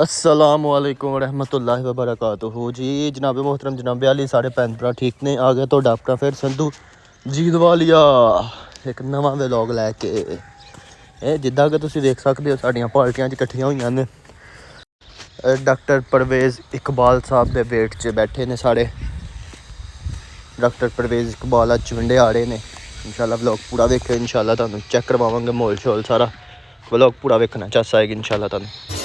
अस्सलाम वालेकुम रहमतुल्लाहि व बरकातुहू जी। जनाब मोहतरम जनाब अली साढ़े भैन भरा ठीक ने। आ गया तो अपना फिर संधू जीत वालिया एक नवा व्लॉग लैके। जिद्दां कि तुसीं देख सकते हो साड़ियां पार्टियां च कट्ठियां होईयां ने। डॉक्टर परवेज़ इकबाल साहब दे वेट च बैठे ने साढ़े डॉक्टर परवेज़ इकबाल अज चुंडे आ रहे ने। इंशाल्लाह व्लॉग पूरा वेखियो। इंशाल्लाह तुहानूं चैक करवावांगे माहौल शोल सारा। व्लॉग पूरा वेखना चस आएगी इंशाल्लाह तुहानूं।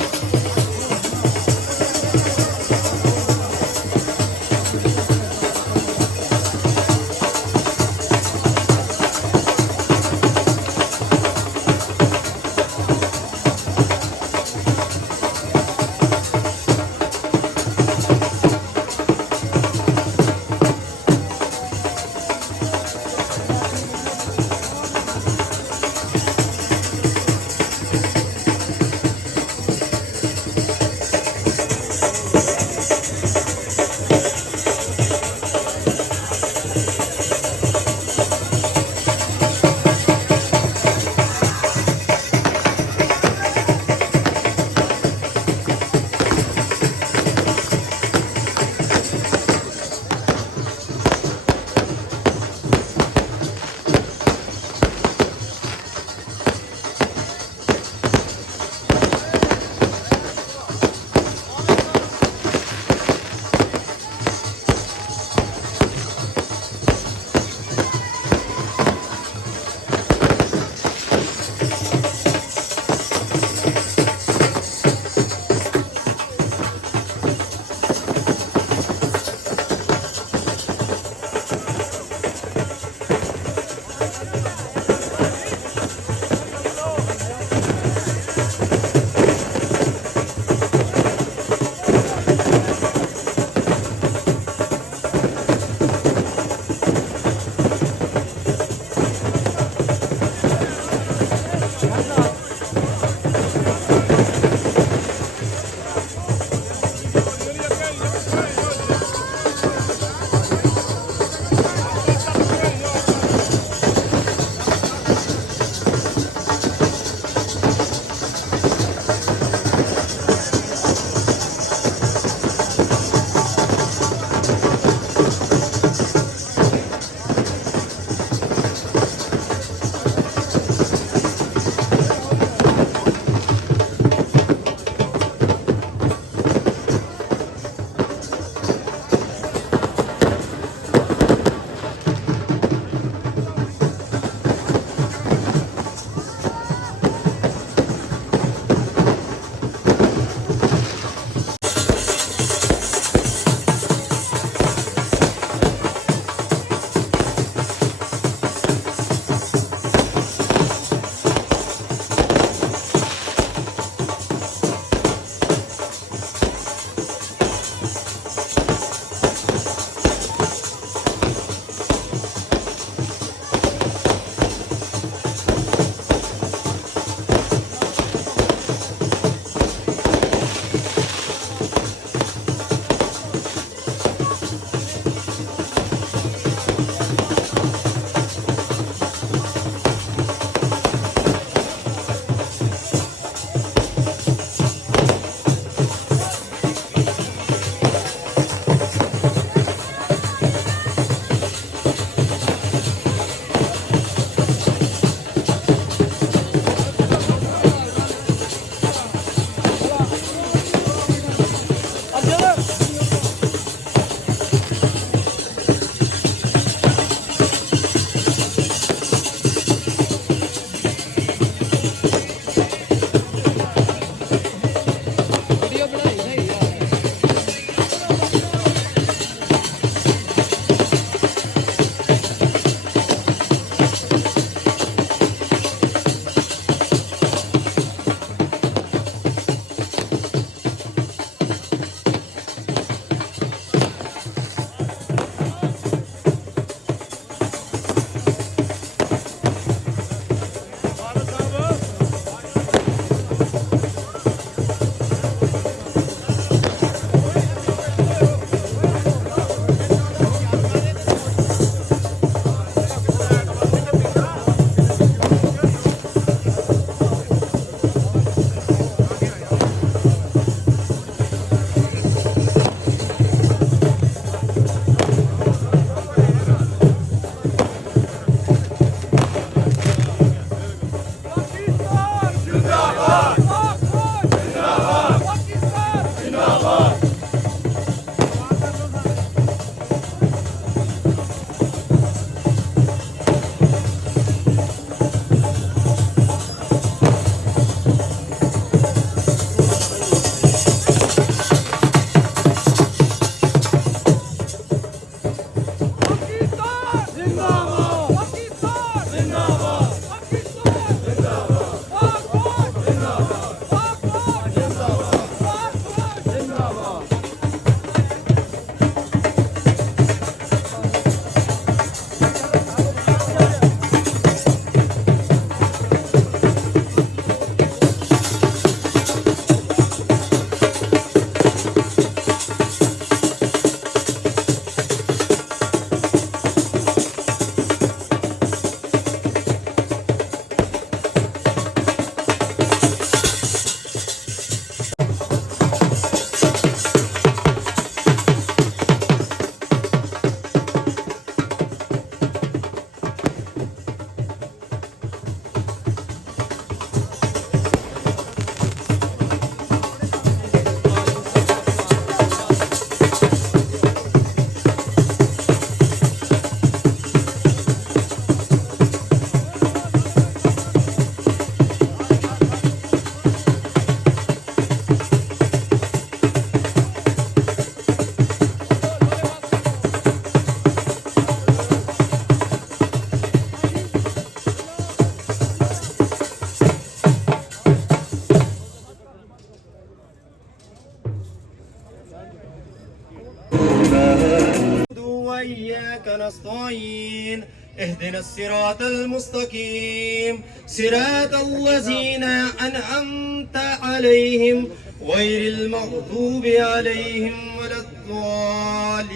وإياك نستعين اهدنا الصراط المستقيم صراط الذين أنعمت عليهم غير المغضوب عليهم ولا الضالين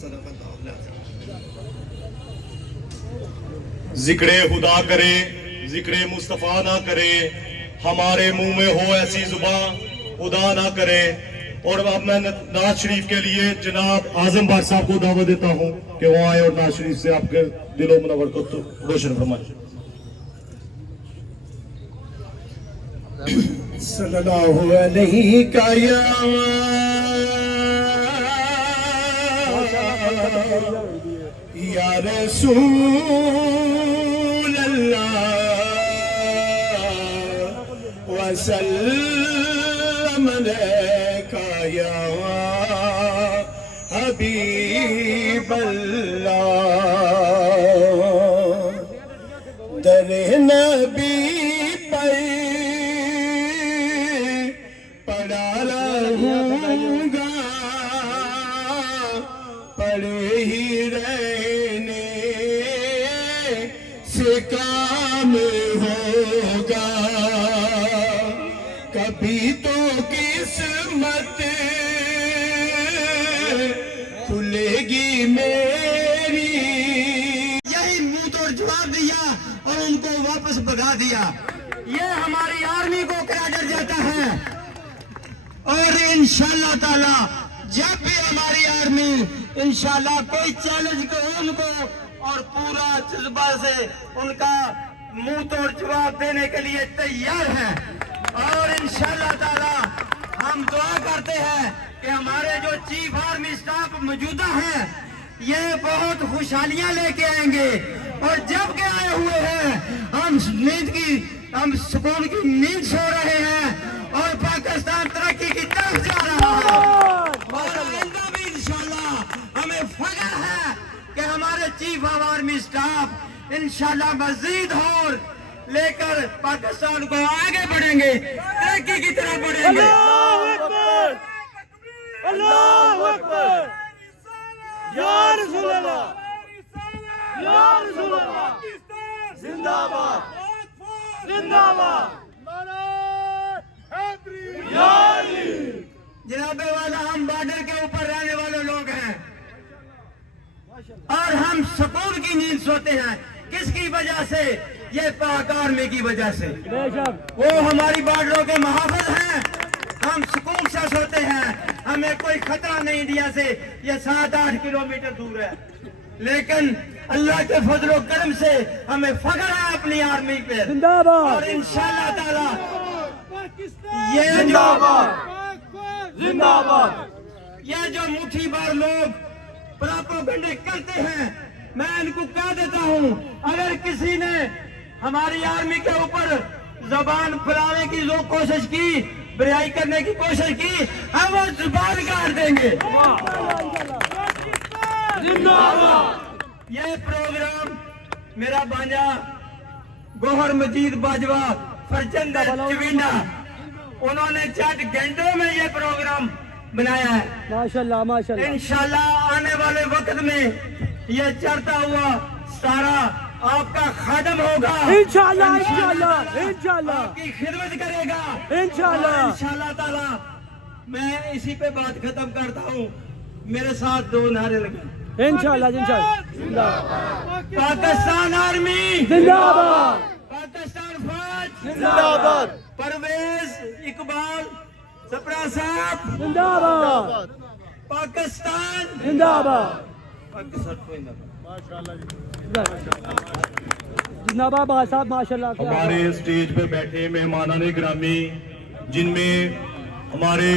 صدق الله العظيم. ذکر خدا کرے ذکر مصطفیٰ نہ کرے ہمارے منہ میں ہو ایسی زبان خدا نہ کرے. اور اب میں نعت شریف کے لیے جناب اعظم بٹ صاحب کو دعوت دیتا ہوں کہ وہ آئے اور نعت شریف سے آپ کے دل و منور کو روشن فرمائیں. صلی اللہ علیہ یا رسول اللہ وسلم علیکہ یا حبیب اللہ. در نبی پر پڑا رہوں گا پڑے ہی رہنے سے کام ہوگا. کبھی تو قسمت کھلے گی میری. یہی منہ توڑ جواب دیا اور ان کو واپس بھگا دیا. یہ ہماری آرمی کو کریڈٹ جاتا ہے. اور انشاءاللہ تعالی جب بھی ہماری آرمی انشاءاللہ کوئی چیلنج کو ان کو اور پورا جذبہ سے ان کا منہ توڑ جواب دینے کے لیے تیار ہے. اور انشاءاللہ تعالی ہم دعا کرتے ہیں کہ ہمارے جو چیف آرمی اسٹاف موجودہ ہیں یہ بہت خوشحالیاں لے کے آئیں گے. اور جب کہ آئے ہوئے ہیں ہم سکون کی نیند سو رہے ہیں اور پاکستان ترقی کی طرف جا رہا ہے. اور آئندہ بھی انشاءاللہ ہمیں فخر ہے کہ ہمارے چیف آف آرمی اسٹاف انشاءاللہ مزید اور لے کر پاکستان کو آگے بڑھیں گے, ترقی کی طرف بڑھیں گے. اللہ اکبر یا رسول اللہ یا رسول اللہ زندہ باد زندہ باد جناب والا ہم بارڈر کے اوپر رہنے والے لوگ ہیں اور ہم سکون کی نیند سوتے ہیں. کس کی وجہ سے؟ یہ پاک آرمی کی وجہ سے. وہ ہماری بارڈروں کے محافظ ہیں. ہم سکون سے سوتے ہیں. ہمیں کوئی خطرہ نہیں انڈیا سے. یہ 7-8 کلومیٹر دور ہے لیکن اللہ کے فضل و کرم سے ہمیں فخر ہے اپنی آرمی پہ. اور انشاءاللہ تعالی یہ جو مٹھی بار لوگ پراپوگنڈے کرتے ہیں میں ان کو کہہ دیتا ہوں اگر کسی نے ہماری آرمی کے اوپر زبان پھیلانے کی جو کوشش کی, بریائی کرنے کی کوشش کی, ہم وہ زبان کاٹ دیں گے. یہ پروگرام میرا بانجا گوہر مجید باجوہ فرزند چوینڈا انہوں نے چند گھنٹوں میں یہ پروگرام بنایا ہے. ماشاءاللہ ماشاءاللہ. انشاءاللہ آنے والے وقت میں یہ چڑھتا ہوا ستارہ آپ کا خادم ہوگا. انشاءاللہ انشاءاللہ انشاءاللہ آپ کی خدمت کرے گا انشاءاللہ. انشاءاللہ تعالی میں اسی پہ بات ختم کرتا ہوں. میرے ساتھ 2 نعرے لگے. انشاءاللہ انشاءاللہ. پاکستان آرمی زندہ باد پاکستان فوج زندہ باد پرویز اقبال سپرا صاحب زندہ باد پاکستان زندہ باد. زندہ باد بھائی صاحب ماشاءاللہ. ہمارے اسٹیج پہ بیٹھے مہمانان گرامی جن میں ہمارے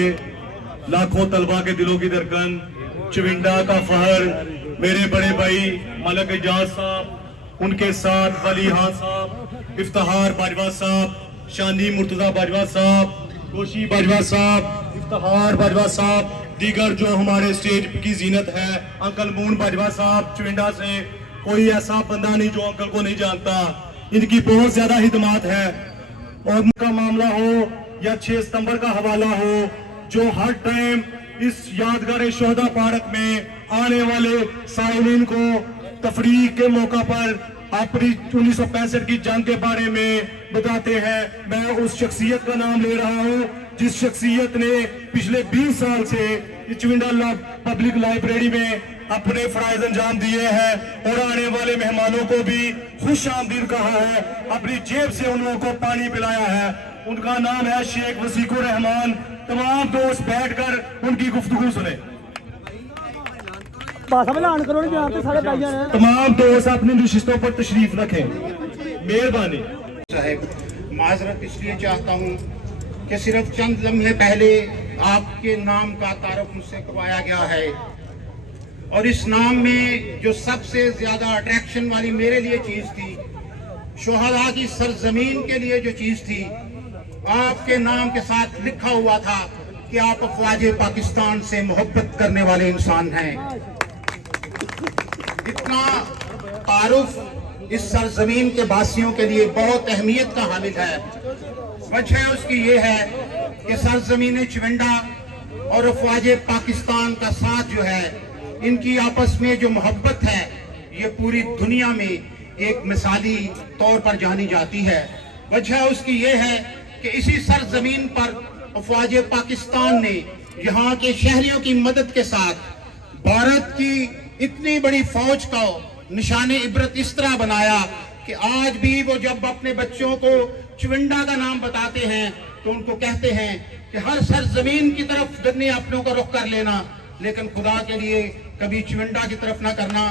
لاکھوں طلبہ کے دلوں کی دھڑکن, چوینڈا کا فخر میرے بڑے بھائی ملک اعجاز صاحب, ان کے ساتھ ولی ہاں صاحب, افتخار باجوہ صاحب, شانی مرتضی باجوہ صاحب, گوشی باجوہ صاحب, افتخار باجوہ صاحب, دیگر جو ہمارے اسٹیج کی زینت ہے, انکل مون باجوہ صاحب چوینڈا سے. کوئی ایسا بندہ نہیں جو انکل کو نہیں جانتا. ان کی بہت زیادہ خدمات ہے. اور ان کا معاملہ ہو یا 6 ستمبر کا حوالہ ہو, جو ہر ٹائم इस यादगार शोहदा पार्क में आने वाले साइलिन को तफरीक के मौका पर अपनी 1965 की जंग के बारे में बताते हैं। मैं उस शख्सियत का नाम ले रहा हूं जिस शख्सियत ने पिछले 20 साल से चुविंडा पब्लिक लाइब्रेरी में अपने फराइज अंजाम दिए हैं और आने वाले मेहमानों को भी खुश आमदीद कहा है, अपनी जेब से उन लोगों को पानी पिलाया है। उनका नाम है शेख वसीकुर रहमान। तमाम दोस्त बैठकर उनकी गुफ्तगू सुने। भाषा में ऐलान करो जनाब तो सारे भाई जाने तमाम दोस्त अपनी नशिस्तों पर तशरीफ रखें, मेहरबानी। साहब, माजरत इसलिए चाहता हूँ कि सिर्फ चंद लम्हे पहले आपके नाम का तारुफ मुझसे करवाया गया है और इस नाम में जो सबसे ज्यादा अट्रैक्शन वाली मेरे लिए चीज थी, शोहदा की सरजमीन के लिए जो चीज थी, आपके नाम के साथ लिखा हुआ था कि आप अफवाज पाकिस्तान से मोहब्बत करने वाले इंसान हैं। इतना तारुफ इस सरजमीन के वासियों के लिए बहुत अहमियत का हामिल है। वजह उसकी ये है कि सरजमीन चुविंडा और अफवाज पाकिस्तान का साथ जो है, इनकी आपस में जो मोहब्बत है, ये पूरी दुनिया में एक मिसाली तौर पर जानी जाती है। वजह उसकी ये है कि इसी सरजमीन पर अफवाज पाकिस्तान ने यहाँ के शहरियों की मदद के साथ भारत की इतनी बड़ी फौज का निशाने इबरत इस तरह बनाया कि आज भी वो जब अपने बच्चों को चुविंडा का नाम बताते हैं तो उनको कहते हैं कि हर सरजमीन की तरफ अपने अपनों का रुख कर लेना, लेकिन खुदा के लिए कभी चुविंडा की तरफ ना करना।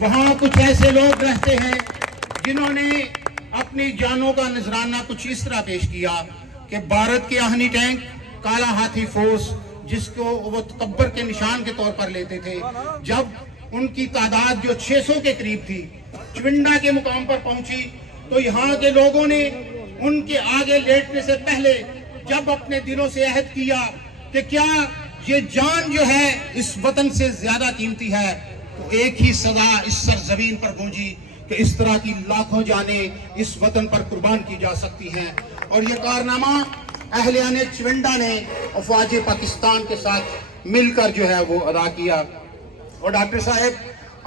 वहाँ कुछ ऐसे लोग रहते हैं जिन्होंने अपनी जानों का नजराना कुछ इस तरह पेश किया कि भारत के आहनी टैंक काला हाथी फोर्स, जिसको वो तकब्बर के निशान के तौर पर लेते थे, जब उनकी तादाद जो 600 के करीब थी चुविंडा के मुकाम पर पहुंची तो यहाँ के लोगों ने उनके आगे लेटने से पहले जब अपने दिलों से अहद किया कि क्या ये जान जो है इस वतन से ज्यादा कीमती है, तो एक ही सदा इस सरजमीन पर गूंजी कि इस तरह की लाखों जाने इस वतन पर कुर्बान की जा सकती हैं। और ये कारनामा अहलियाने चुविंडा ने अफवाज पाकिस्तान के साथ मिलकर जो है वो अदा किया। और डॉक्टर साहब,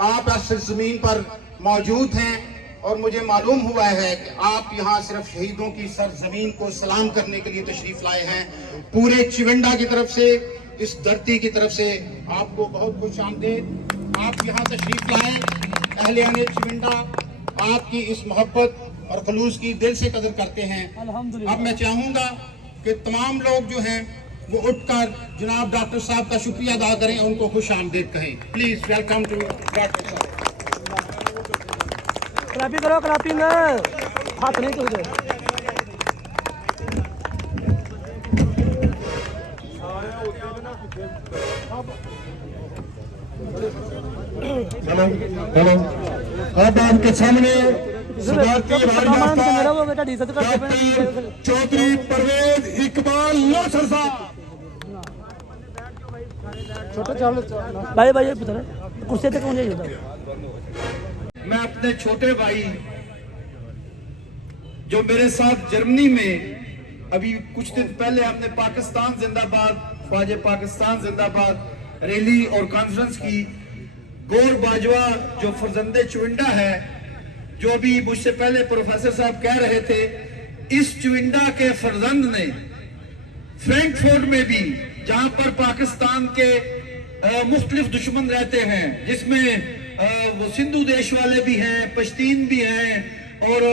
आप इस सरजमीन पर मौजूद हैं और मुझे मालूम हुआ है कि आप यहाँ सिर्फ शहीदों की सरजमीन को सलाम करने के लिए तशरीफ लाए हैं। पूरे चुविंडा की तरफ से, इस धरती की तरफ से आपको बहुत खुश आमदीद। आप यहाँ तशरीफ लाए, अहलियाने चुविंडा आपकी इस मोहब्बत और खलूस की दिल से कदर करते हैं। अब मैं चाहूँगा कि तमाम लोग जो हैं वो उठकर जनाब डॉक्टर साहब का शुक्रिया अदा करें, उनको खुश आमदीद कहें। प्लीज वेलकम टू डॉक्टर साहब। क्लैपिंग करो, क्लैपिंग हाथ नहीं चलते। हेलो हेलो, अब आपके सामने चौधरी परवेज इकबाल लोसर साहब। भाई भाई कुर्सी तक मुझे मैं अपने छोटे भाई जो मेरे साथ जर्मनी में अभी कुछ दिन पहले हमने पाकिस्तान जिंदाबाद, ख्वाजा पाकिस्तान जिंदाबाद रैली और कॉन्फ्रेंस की, गौर बाजवा जो फर्जंदे चुविंडा है, जो अभी मुझसे पहले प्रोफेसर साहब कह रहे थे, इस चुविंडा के फर्जंद ने फ्रैंकफर्ट में भी, जहां पर पाकिस्तान के मुख्तलिफ दुश्मन रहते हैं, जिसमें वो सिंधु देश वाले भी हैं, पश्तीन भी हैं और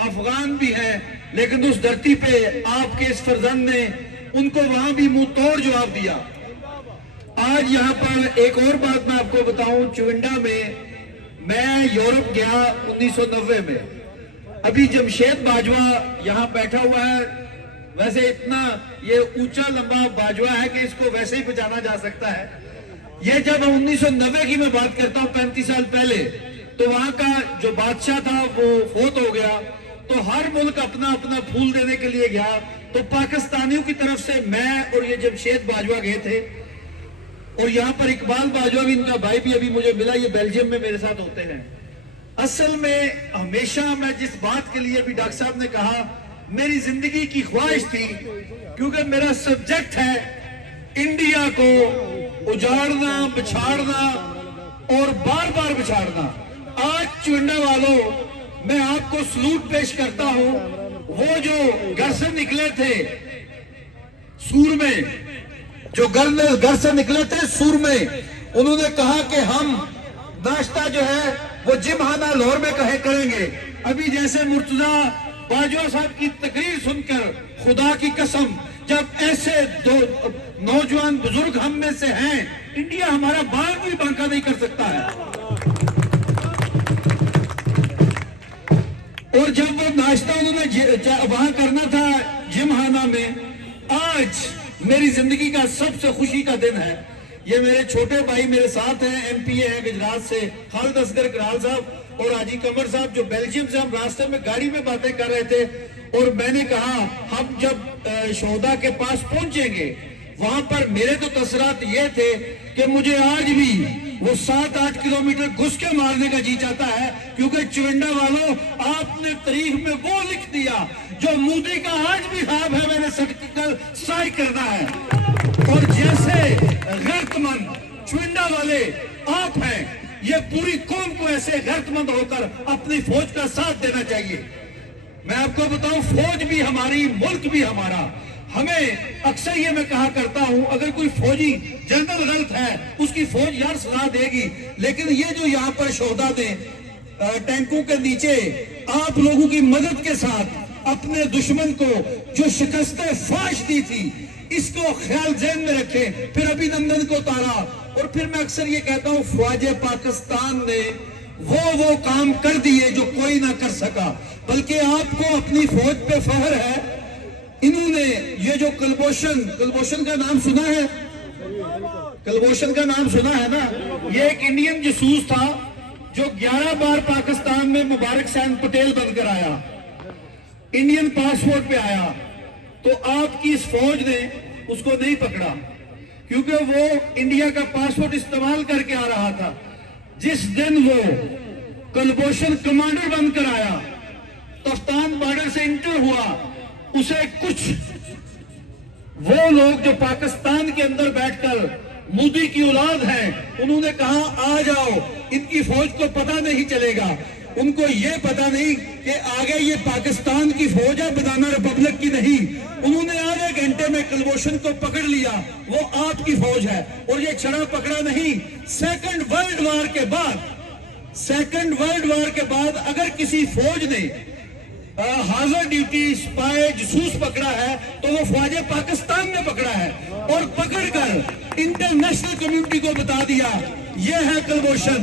अफगान भी हैं, लेकिन उस धरती पे आपके इस फर्जंद ने उनको वहां भी मुंह तोड़ जवाब दिया। आज यहाँ पर एक और बात मैं आपको बताऊं, चुविंडा में मैं यूरोप गया 1990 में। अभी जमशेद बाजवा यहाँ बैठा हुआ है, वैसे इतना ये ऊंचा लंबा बाजवा है कि इसको वैसे ही बचाना जा सकता है। ये जब 1990 की मैं बात करता हूँ, 35 साल पहले, तो वहां का जो बादशाह था वो फोत हो गया, तो हर मुल्क अपना अपना फूल देने के लिए गया। तो पाकिस्तानियों की तरफ से मैं और ये जमशेद बाजवा गए थे, और यहाँ पर इकबाल बाजवा भी, इनका भाई भी अभी मुझे मिला, ये बेल्जियम में मेरे साथ होते हैं। असल में हमेशा मैं जिस बात के लिए भी डॉक्टर साहब ने कहा, मेरी जिंदगी की ख्वाहिश थी, क्योंकि मेरा सब्जेक्ट है इंडिया को उजाड़ना, बिछाड़ना और बार बार बिछाड़ना। आज चुविंडा वालों, मैं आपको सलूट पेश करता हूं। वो जो घर से निकले थे सूर में, जो घर से निकले थे सूर में, उन्होंने कहा कि हम नाश्ता जो है वो जिमखाना लाहौर में करेंगे। अभी जैसे मुर्तजा बाजवा साहब की तकरीर सुनकर खुदा की कसम, जब ऐसे दो नौजवान बुजुर्ग हम में से हैं, इंडिया हमारा बाल भी बांका नहीं कर सकता है। और जब वो नाश्ता उन्होंने वहां करना था जिमखाना में, आज मेरी जिंदगी का सबसे खुशी का दिन है। ये मेरे छोटे भाई मेरे साथ हैं, एमपीए हैं गुजरात से, खालिद असगर कराल साहब और हाजी कमर साहब, जो बेल्जियम से। हम रास्ते में गाड़ी में बातें कर रहे थे और मैंने कहा हम जब शोहदा के पास पहुंचेंगे, वहां पर मेरे तो तसरात ये थे कि मुझे आज भी वो 7-8 किलोमीटर घुस के मारने का जी चाहता है, क्योंकि चुविंडा वालों, आपने तारीख में वो लिख दिया जो मोदी का आज भी ख्वाब है, मैंने स्ट्राइक करना है। और जैसे गैरतमंद चुविंडा वाले आप हैं, ये पूरी कौम को ऐसे गैरतमंद होकर अपनी फौज का साथ देना चाहिए। मैं आपको बताऊं, फौज भी हमारी, मुल्क भी हमारा। हमें अक्सर ये मैं कहा करता हूं, अगर कोई फौजी जनरल गलत है, उसकी फौज यार सलाह देगी, लेकिन ये जो यहाँ पर शोहदा ने टैंकों के नीचे आप लोगों की मदद के साथ अपने दुश्मन को जो शिकस्तें फाश दी थी, इसको ख्याल ज़हन में रखें। फिर अभिनंदन को उतारा। और फिर मैं अक्सर ये कहता हूं, ख्वाजे पाकिस्तान ने वो काम कर दिए जो कोई ना कर सका। बल्कि आपको अपनी फौज पे फख्र है। इन्होंने ये जो कुलभूषण का नाम सुना है, कुलभूषण का नाम सुना है ना, ये एक इंडियन जासूस था जो 11 बार पाकिस्तान में मुबारक सैन पटेल बनकर आया, इंडियन पासपोर्ट पे आया। तो आपकी इस फौज ने उसको नहीं पकड़ा, क्योंकि वो इंडिया का पासपोर्ट इस्तेमाल करके आ रहा था। जिस दिन वो कुलभूषण कमांडर बनकर आया, तफ्तान बॉर्डर से इंटर हुआ, उसे कुछ वो लोग जो पाकिस्तान के अंदर बैठकर मोदी की औलाद हैं, उन्होंने कहा आ जाओ, इनकी फौज को पता नहीं चलेगा। उनको ये पता नहीं कि आगे ये पाकिस्तान की फौज है, बनाना रिपब्लिक की नहीं। उन्होंने आधे घंटे में कुलभूषण को पकड़ लिया, वो आपकी फौज है। और ये छड़ा पकड़ा नहीं, सेकंड वर्ल्ड वार के बाद अगर किसी फौज ने हाजिर ड्यूटी स्पाई जासूस पकड़ा है, तो वो फौज पाकिस्तान ने पकड़ा है। और पकड़कर इंटरनेशनल कम्युनिटी को बता दिया ये है कुलभूषण।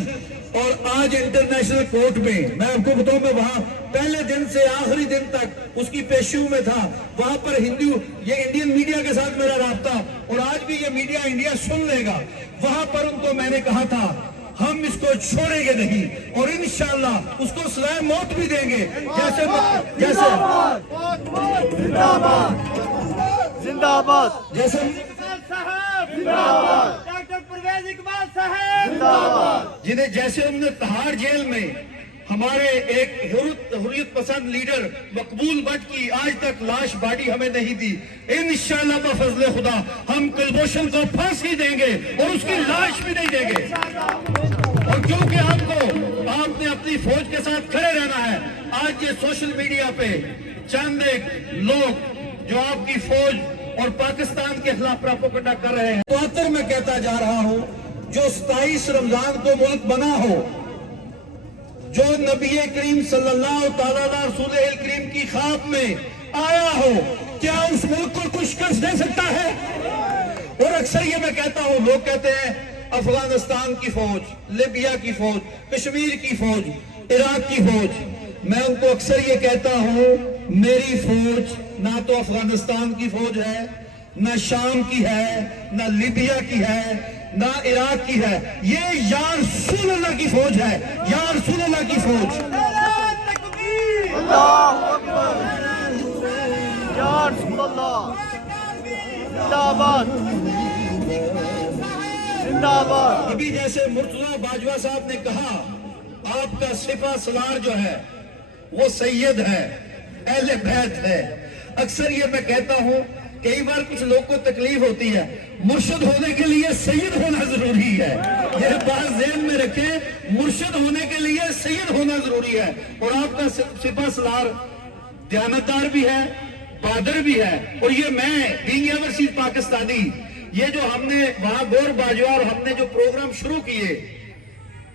और आज इंटरनेशनल कोर्ट में मैं आपको बताऊं, मैं वहां पहले दिन से आखिरी दिन तक उसकी पेशू में था। वहां पर ये इंडियन मीडिया के साथ मेरा राब्ता, और आज भी ये मीडिया इंडिया सुन लेगा। वहां पर उनको मैंने कहा था हम इसको छोड़ेंगे नहीं, और इंशाअल्लाह उसको सजाए मौत भी देंगे। जैसे जिंदाबाद, जैसे डॉक्टर परवेज इकबाल साहब, जिन्हें जैसे उन्होंने तिहाड़ जेल में हमारे एक हुर्रियत पसंद लीडर मकबूल भट्ट की आज तक लाश बॉडी हमें नहीं दी, इंशाअल्लाह बफज़ल खुदा हम कुलभूषण को फांसी देंगे और उसकी लाश भी नहीं देंगे। और क्योंकि आपने अपनी फौज के साथ खड़े रहना है, आज ये सोशल मीडिया पे चंद एक लोग जो आपकी फौज और पाकिस्तान के खिलाफ प्रोपेगेंडा कर रहे हैं, तो मैं कहता जा रहा हूं, जो 27 रमजान को मुल्क बना हो, जो नबी करीम सल्लल्लाहु अलैहि रसूल करीम की ख्वाब में आया हो, क्या उस मुल्क को कुछ शिकस्त दे सकता है? और अक्सर ये मैं कहता हूं, लोग कहते हैं अफगानिस्तान की फौज, लीबिया की फौज, कश्मीर की फौज, इराक की फौज। मैं उनको अक्सर ये कहता हूं, मेरी फौज ना तो अफगानिस्तान की फौज है, ना शाम की है, ना लीबिया की है, ना इराक की है। ये या रसूल अल्लाह की फौज है, या रसूल अल्लाह की फौज। अल्लाहू अकबर, या रसूल अल्लाह, जिंदाबाद जिंदाबाद। अभी जैसे मुर्तजा बाजवा साहब ने कहा, आपका सिपा सलार जो है वो सैयद है, अहले बैत है। अक्सर ये मैं कहता हूं, कई बार कुछ लोग को तकलीफ होती है, मुर्शिद होने के लिए सैयद होना जरूरी है। ये बात ज़हन में रखें, मुर्शिद होने के लिए सैयद होना जरूरी है। और आपका सिपा सलार दयानतदार भी है, बहादुर भी है। और ये मैं बीइंग ओवरसीज पाकिस्तानी, ये जो हमने वहां गौर बाजवा और हमने जो प्रोग्राम शुरू किए,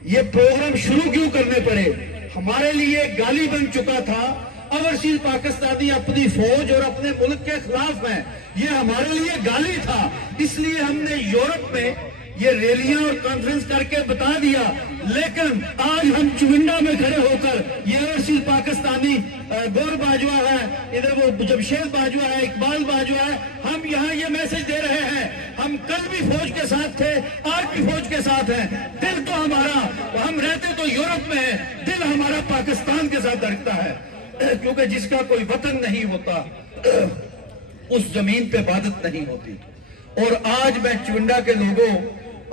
ये प्रोग्राम शुरू क्यों करने पड़े? हमारे लिए गाली बन चुका था ओवरसीज पाकिस्तानी अपनी फौज और अपने मुल्क के खिलाफ हैं, ये हमारे लिए गाली था। इसलिए हमने यूरोप में ये रैलियां और कॉन्फ्रेंस करके बता दिया। लेकिन आज हम चुविंडा में खड़े होकर, ये ओवरसीज पाकिस्तानी गौर बाजवा है, इधर वो जमशेद बाजवा है, इकबाल बाजवा है, हम यहाँ ये मैसेज दे रहे हैं, हम कल भी फौज के साथ थे, आज भी फौज के साथ हैं। दिल तो हमारा, हम रहते तो यूरोप में है, दिल हमारा पाकिस्तान के साथ धड़कता है। क्योंकि जिसका कोई वतन नहीं होता उस जमीन पे इबादत नहीं होती। और आज मैं चुविंडा के लोगों,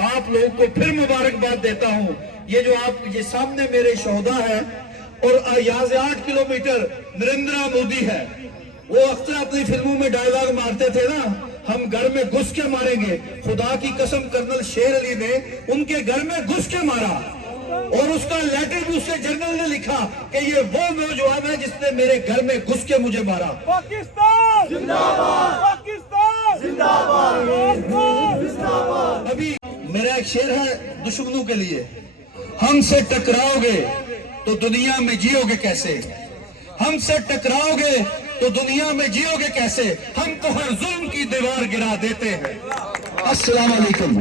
आप लोगों को फिर मुबारकबाद देता हूं। ये जो आप ये सामने मेरे शोहदा है, और यहाँ से 8 किलोमीटर नरेंद्र मोदी है। वो अक्सर अपनी फिल्मों में डायलॉग मारते थे ना, हम घर में घुस के मारेंगे। खुदा की कसम कर्नल शेर अली ने उनके घर में घुस के मारा, और उसका लेटर भी उसके जनरल ने लिखा कि ये वो नौजवान है जिसने मेरे घर में घुस के मुझे मारा। पाकिस्तान जिंदाबाद, पाकिस्तान जिंदाबाद। अभी मेरा एक शेर है दुश्मनों के लिए, हमसे टकराओगे तो दुनिया में जियोगे कैसे, हमसे टकराओगे तो दुनिया में जियोगे कैसे, हम तो हर जुल्म की दीवार गिरा देते हैं। अस्सलाम वालेकुम।